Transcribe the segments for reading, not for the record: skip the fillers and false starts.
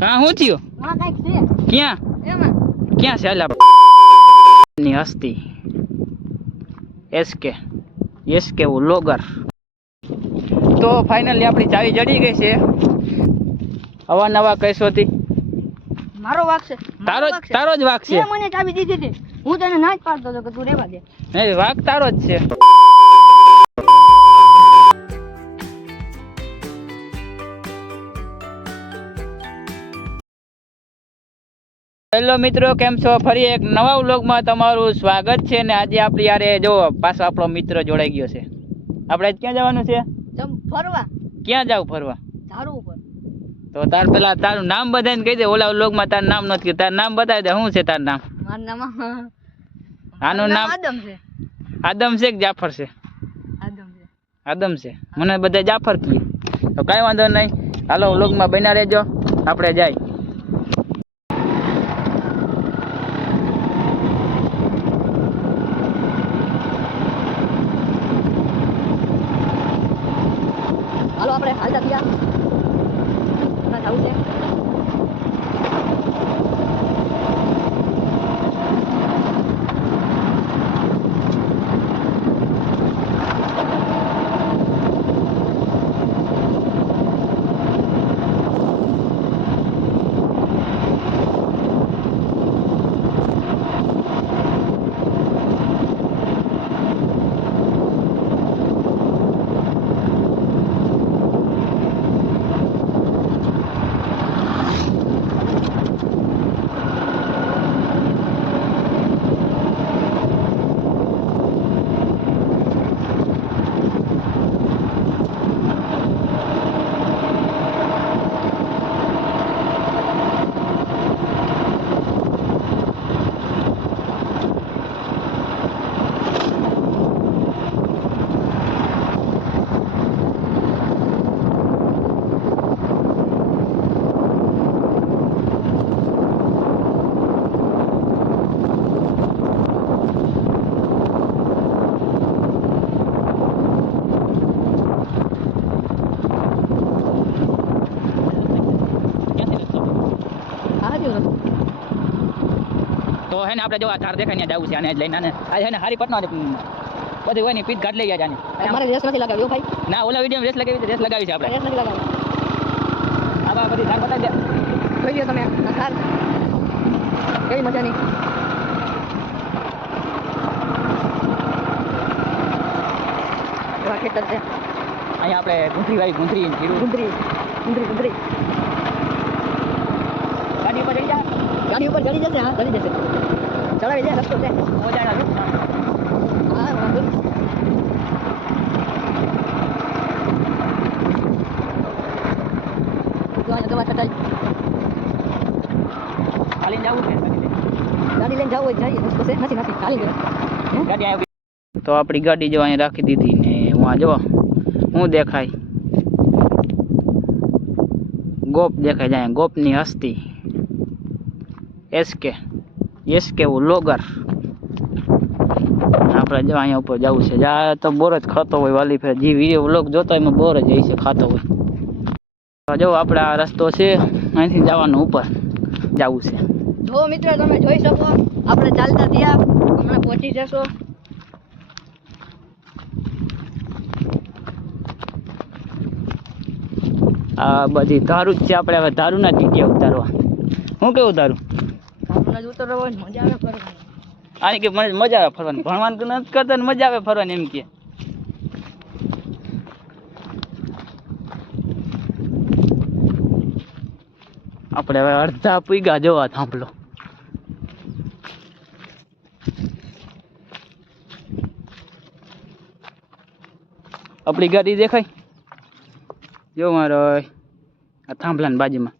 કાં શું થયું? ક્યાં ક્યાં છે? હાલ ની હસ્તી એસકે વ્લોગર. તો ફાઇનલી આપણી ચાવી જડી ગઈ છે. અવાનવા કહીશોથી મારો વાક છે. તારો જ વાક છે. મને ચાવી દીધી હતી, હું તને ના જ પાડતો હતો કે તું રહેવા દે. નહીં, વાક તારો જ છે. હેલો મિત્રો, કેમ છો? ફરી એક નવા વ્લોગમાં તમારું સ્વાગત છે. ને આજે આપણી યારે જો પાછો આપણો મિત્ર જોડાઈ ગયો છે. આપણે ક્યાં જવાનું છે? ફરવા. ક્યાં જાવ ફરવા? ઝાડુ ઉપર. તો તાર પેલા તારું નામ બધાને કહી દે. ઓલા વ્લોગમાં તારું નામ નથી કીધું. તારું નામ બતાવી દે. શું છે તારું નામ? મારું નામ આનું નામ આદમ છે. આદમ છે કે જાફર છે? આદમ છે. મને બધા જાફર કહે. તો કાંઈ વાંધો નહીં, હાલો વ્લોગમાં બન્યા રહેજો. આપણે જાય. હાલો આપણે હાલતા થયા. જવું છે. તો હે ને આપણે જો આ ધાર દેખાય ને જવું છે. આને જ લઈને આને આ હે ને હારી પટનો બધી હોય ને પીત ઘાટ લઈ ગયા જાને. મારે રેસ નથી લગાવ્યો ભાઈ. ના, ઓલા વિડીયો રેસ લગાવી છે આપણે. રેસ નથી લગાવ્યો. આ બા બધી ધાર બતાવી દે. જોઈ લ્યો તમે આ કાર કેવી મજાની. એવા ખેતર છે. અહીંયા આપણે ગુંથરી વાળી ગુંથરી ગાડી ઉપર જઈ જા. ગાડી ઉપર ચડી જશે. હા, ચડી જશે. ચડાવી જાય રસ્તો છે. મોજાના જો. હા, વાંધો નહીં. તો અહીંયા દવા છટાઈ હાલીને જવું છે. ગાડી લઈને જવું હોય જઈએ. રસ્તો છે નથી ખાલી ગયો. ગાડી આવી. તો આપણી ગાડી જો અહીંયા રાખી દીધી ને હું આ જો હું દેખાય ગોપ દેખાય જાય. ગોપની હસ્તી એસકે વ્લોગર. આપણે જો અહીંયા ઉપર જવું છે. જ્યાં તો બોર જ ખાતો હોય વાલી ફેર જે વિડીયો વ્લોગ જોતો હોય એમાં બોર જ હોય છે, ખાતો હોય. જો આપણે આ રસ્તો છે, અહીંથી જવાનું ઉપર જવું છે. જો મિત્ર તમે જોઈ શકો આપણે ચાલતા થયા, હમણાં પહોંચી જશો. આ બધી ધારું જ છે. આપણે હવે ધારુના જગ્યા ઉતારવા. હું કેવું ધારું? આપણે ઉતરવા હોય મજા આવે ફરવાની. આની કે મને મજા આવે ફરવાની. ભણવાનું તો નથી કરતા ને મજા આવે ફરવાની એમ કે. આપણે હવે અડધા પૂગા જોવા થાંભલો. આપણી ગાડી દેખાય જો મારો આ થાંભલાની બાજુમાં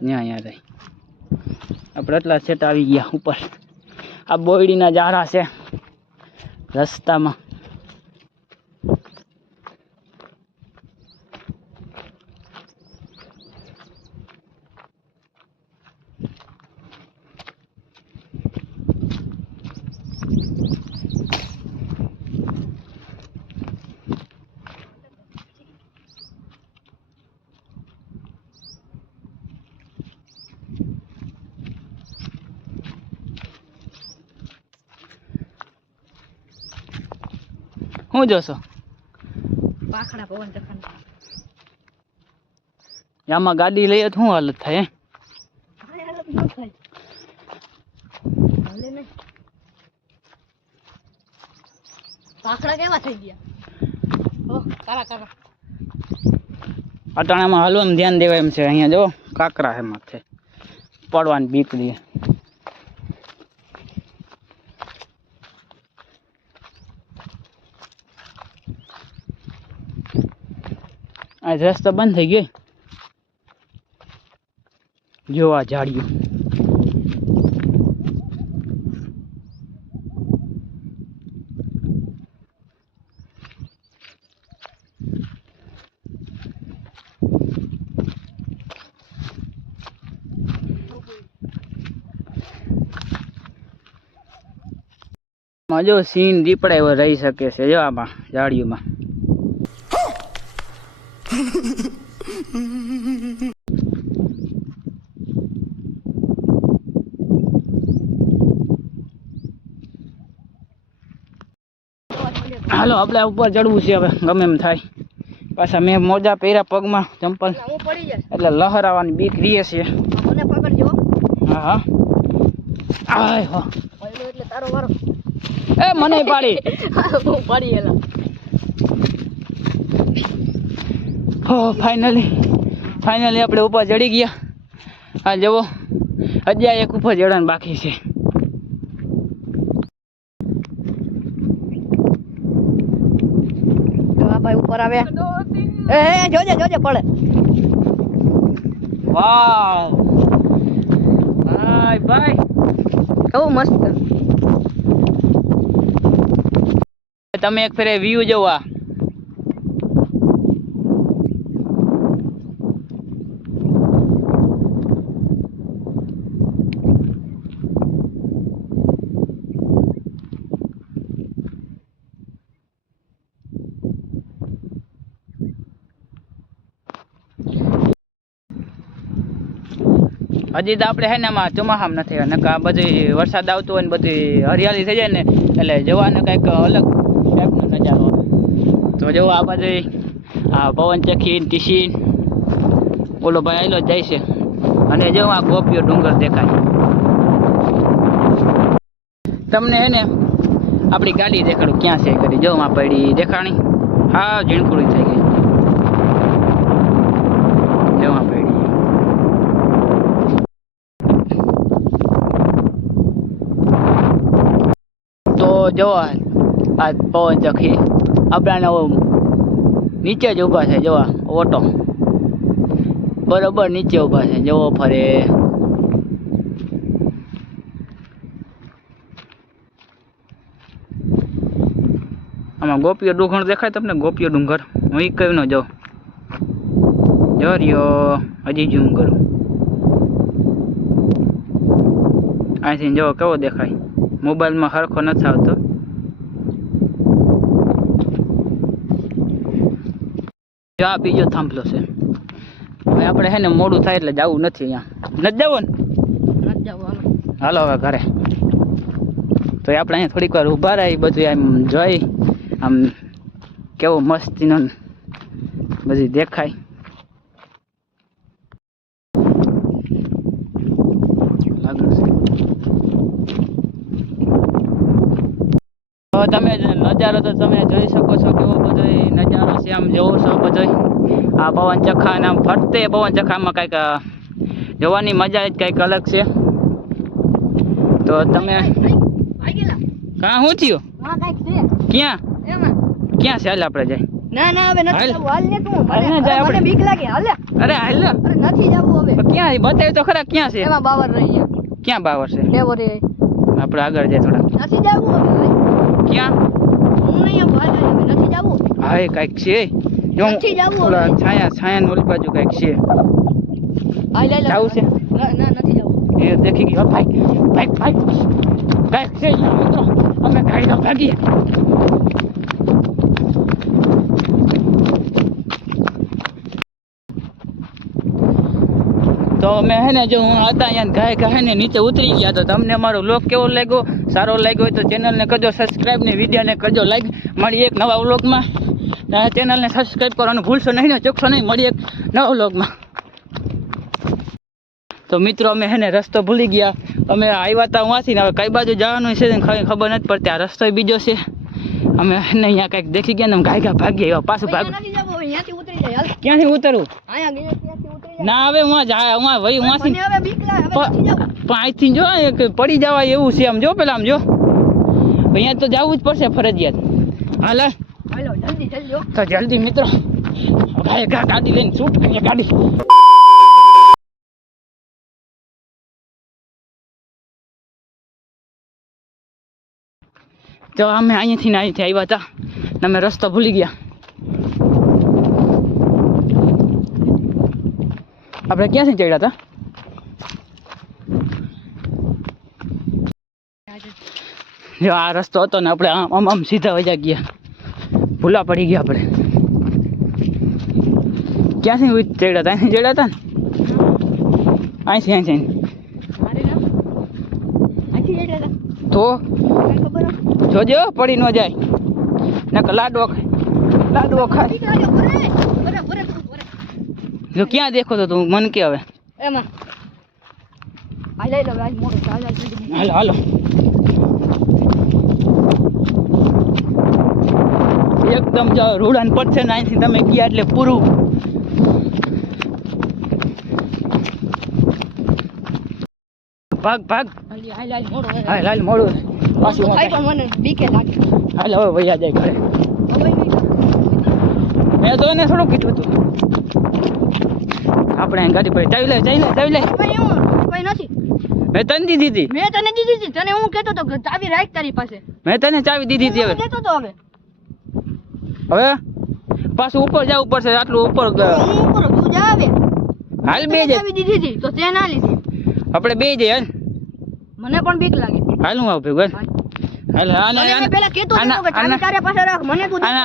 ત્યાં રહી. આપણે એટલા સેટ આવી ગયા ઉપર. આ બોયડીના ઝાડા છે રસ્તામાં. શું જોશો? પાખડા પવન ચક્કર. આમાં ગાડી લઈએ તો શું હાલત થાય? પાખડા કેવા થઈ ગયા? ઓહ, કારા કારા. અટાણામાં હાલવામાં ધ્યાન દેવાય એમ છે. અહીંયા જો કાકરા છે માથે, પડવાની બીક લે. આ રસ્તો બંધ થઈ ગયો. જો આ ઝાડિયું. જો સીન દીપડા એવો રહી શકે છે. જો આમાં ઝાડિયુંમાં હાલો આપણે ઉપર ચડવું છે હવે, ગમે એમ થાય. પાછા મેં મોજા પહેર્યા પગમાં, ચંપલ, હું પડી જઈશ. એટલે લહરાવાની બીક રહે છે. મને પકડજો. હા હા. આય હો. પડ્યો એટલે તારો વારો. એ મને પાડી. હું પડી એલા. હો ફાઇનલી આપણે ઉપર ચડી ગયા. હા જવો, હજી એક ઉપર ચડવાનું બાકી છે. ભાઈ ઉપર આવ્યા. એ જોજે જોજે પડે. વાવ ભાઈ ભાઈ, કેવું મસ્ત. તમે એક ફેરે વ્યૂ જોવા. હજી તો આપણે હે ને એમાં ચોમાસામાં નથી, નકર આ બધી વરસાદ આવતો હોય ને બધી હરિયાળી થઈ જાય ને એટલે જોવાનો કંઈક અલગ ટાઈપનો નજારો આવે. તો જો આ બધી આ પવનચક્કી ટીસી ઓલો ભાઈ આવેલો જાય છે, અને જો આ ગોપીઓ ડુંગર દેખાય. તમને હે ને આપણી ગાડી દેખાડું ક્યાં છે કરી. જો આ પડી દેખાણી, હા ઝીણકુડી થઈ ગઈ. જો આ પડી. તો જો આ પવનચક્કી આપણાને નીચે જ ઊભા છે. જોવા ઓટો બરોબર નીચે ઊભા છે. જોવો ફરે. આમાં ગોપીઓ ડુંગર દેખાય તમને? ગોપીઓ ડુંગર હું એ કહ્યું ન જો રહ્યો. હજી ઝૂમ કરું. અહીંથી જો કેવો દેખાય. મોબાઈલમાં સરખો નથી આવતો. આ બીજો થાંભલો છે. હવે આપણે હે ને મોડું થાય એટલે જવું નથી. અહીંયા નથી જવું ને? નથી જવું. હાલો હવે ઘરે. તો આપણે અહીંયા થોડીક વાર ઊભા રહી, બધું આમ જોઈ, આમ કેવું મસ્તીનો બધી દેખાય. તમે નજારો તો તમે જોઈ શકો છો, કેવો બધો નજારો છે. આમ જોવો છો બધો આ પવન ચક્કા ને આમ ફરતે પવન ચક્કામાં કંઈક જોવાની મજા જ કંઈક અલગ છે. તો તમે કાં શું થયું? ક્યાં ક્યાં છે? હાલ આપણે જાય. ના ના હવે નથી જવું. હાલ ને તું. હાલ ને જાય આપણે. મને બીક લાગે. હાલ. અરે હાલ. અરે નથી જવું હવે. ક્યાં બતાવ્યું તો ખરા ક્યાં છે? એમાં બાવર રહી. ક્યાં બાવર છે? લેવો રે. આપણે આગળ જાય થોડા. નથી જવું હવે. ક્યાં? હું નહીં બહાર આવી. નથી જવું. હા એ કંઈક છે. જો નથી જવું ઓલા હવે. છાયા ઓલી બાજુ કંઈક છે. હાલ હાલ. જવું છે? ના નથી જવું. એ દેખી ગયો. ભાઈ ભાઈ ભાઈ કંઈક છે. મિત્રો અમે ગાડી ભાગીએ. તો તો અમે હે ને જો હું હતા અહીંયા ગાય ગાય ને નીચે ઉતરી ગયા. તો તમને અમારો વ્લોગ કેવો લાગ્યો, સારો લાગ્યો હોય તો ચેનલને કરજો સબસ્ક્રાઈબ ને વિડીયોને કરજો લાઈક. મળી એક નવા વ્લોગમાં. ચેનલને સબસ્ક્રાઈબ કરવાનું ભૂલશો નહીં ને, ચૂકશો નહીં. મળી એક નવા વ્લોગમાં. તો મિત્રો અમે હે ને રસ્તો ભૂલી ગયા. અમે આવ્યા હતા ઉहाँથી ને હવે કઈ બાજુ જવાનું છે ને ખબર નથી પડતી. આ રસ્તો બીજો છે. અમે હે ને અહીંયા કંઈક દેખી ગયા ને અમે ગાય ભાગી આવ્યા. પાછું ભાગ ક્યાંથી ઉતરવું? ના હવે ઉहाँ વહી ઉहाँથી પણ અહીંથી જો એક પડી જવાય એવું છે. આમ જો પેલા આમ જો અહીંયા તો જવું જ પડશે ફરજિયાત. હાલ તો જલ્દી મિત્રો ગાડી લઈને શૂટ કરીએ. ગાડી તો અમે અહીંયાથી આવ્યા હતા ને અમે રસ્તો ભૂલી ગયા. આપણે ક્યાંથી ચડ્યા હતા? જો આ રસ્તો હતો ને આપણે આમ આમ સીધા વજા ગયા. ભૂલા પડી ગયા આપણે. ક્યાંથી ચડ્યા હતા? અહીંથી ચડ્યા હતા ને અહીંથી તો જોજો પડી ન જાય ને લાડવો ખાય. જો ક્યાં દેખો તો તું મન કે હવે હાલો હાલો એકદમ જો રૂડાન પડશે ને અહીંથી તમે ગયા એટલે પૂરું. ભાગ ભાગ હાલ મોડું પાછું હાલ હવે વૈયા જાય ઘરે. મેં તો એને થોડું કીધું હતું આપણે ગાડી પર ચાવી લે. મેં તને દીધી હતી. તને હું કહેતો તો ચાવી રાખ તારી પાસે. મેં તને ચાવી દીધી હતી. હવે પાછું ઉપર જવું પડશે. આટલું ઉપર હાલ બે જાય દીધી હતી તો તે ના લીધી. આપણે બે જઈએ હાલ. મને પણ બીક લાગે. હાલ હું આવું ભેગું હાલ.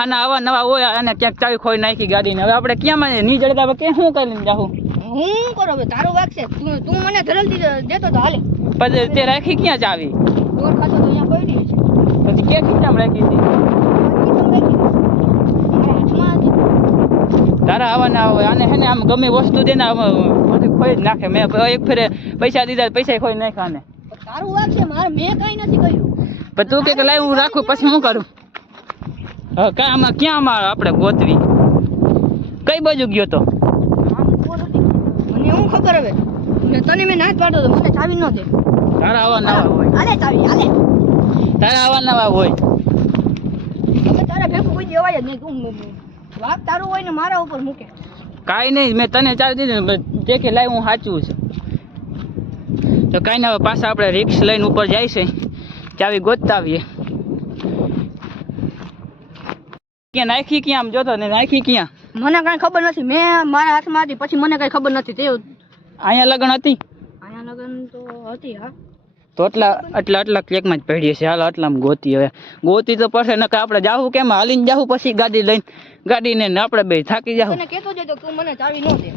આના આવા નવા હોય અને ક્યાંક ચાવી ખોઈ નાખી ગાડીને. હવે આપણે ક્યાં નહીં જડતા કે શું કરીને જાઉં? હું કરો તારો વાક છે. તું મને ધરલ દેતો તો હાલે. પછી તે રાખી ક્યાં ચાવી? ચોર ખાતો તો અહીંયા પડી છે. પછી ક્યાં ખીચામ રાખી હતી? તારા આવા ના હોય. આને હે ને આમ ગમે વસ્તુ દે ને બધું ખોઈ જ નાખે. મેં એક ફેરે પૈસા દીધા પૈસા ખોઈ નાખ્યા ને. તારું વાક છે. મારે મેં કઈ નથી કર્યું. પણ તું કે લાવ હું રાખું પછી હું કરું? હા કાં આમાં ક્યાં આમાં આપણે ગોતવી? કઈ બાજુ ગયો તો? મને હું ખબર હવે. તને મેં ના જ પાડતો તો મને ચાવી ન દે. તારા આવા નવા હોય. હાલે ચાવી હાલે. તારા આવા નવા હોય. હવે તારા ભેગું કોઈ દેવાય જ નહીં. તું વાક તારું હોય ને મારા ઉપર મૂકે. કાંઈ નહીં મેં તને ચાવી દીધી ને તે કે લાવ હું સાચું છે. તો કાંઈ ના હવે પાછા આપણે રિક્સ લઈને ઉપર જાય છે. ચાવી ગોતતા આવીએ. ક્યાં નાખી? ક્યાં આમ જોતો ને નાખી ક્યાં? મને કઈ ખબર નથી. મેં મારા હાથમાં હતી પછી મને કઈ ખબર નથી. તે અહીંયા લગન હતી? અહીંયા લગન તો હતી. હા તો આટલા કેકમાં જ પડી છે. હાલ આટલામાં ગોતી. હવે ગોતી તો પડશે ને આપણે જાવું કેમ? હાલીને જાવું પછી ગાડી લઈને ગાડીને આપણે બે થાકી જાવ. તને કહેતો જતો તું મને ચાવી ન દે.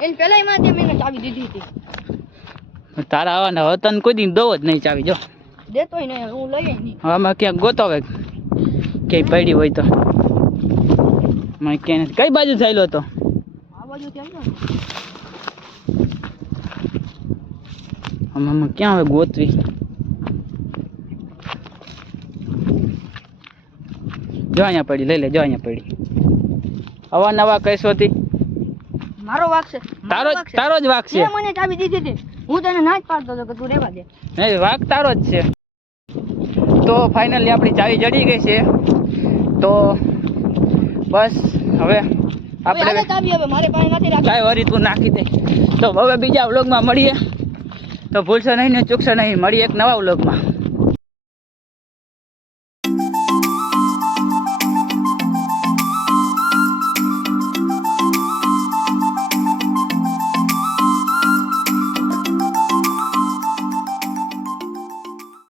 એને પહેલાય માં મેં ચાવી દીધી હતી. તારા આવવાના વતન કોઈ દી દો જ નહીં ચાવી. જો દેતોય ને હું લઈ નહીં. આમાં ક્યાંક ગોતો હવે ક્યાંય પડી હોય તો. મને ક્યાંય નથી. કઈ બાજુ થયેલો હતો? આ બાજુ કેમ આમાં ક્યાં હવે ગોતવી? જો અહીંયા પડી. લઈ લે. જો અહીંયા પડી. અવાનવા કઈસો હતી. મારો વાક છે. તારો જ વાક છે. મને ચાવી દીધી હતી. હું તને ના જ પાડતો હતો કે તું રહેવા દે. નહીં વાક તારો જ છે. તો ફાઇનલી આપણી ચાવી જડી ગઈ છે. તો બસ હવે આપણે ચાવી હવે મારે પાસે નથી રાખી. ચાવી વરી તું નાખી દે. તો હવે બીજા વ્લોગમાં મળીએ. તો ભૂલશો નહીં ને ચૂકશો નહીં. મળીએ એક નવા વ્લોગમાં.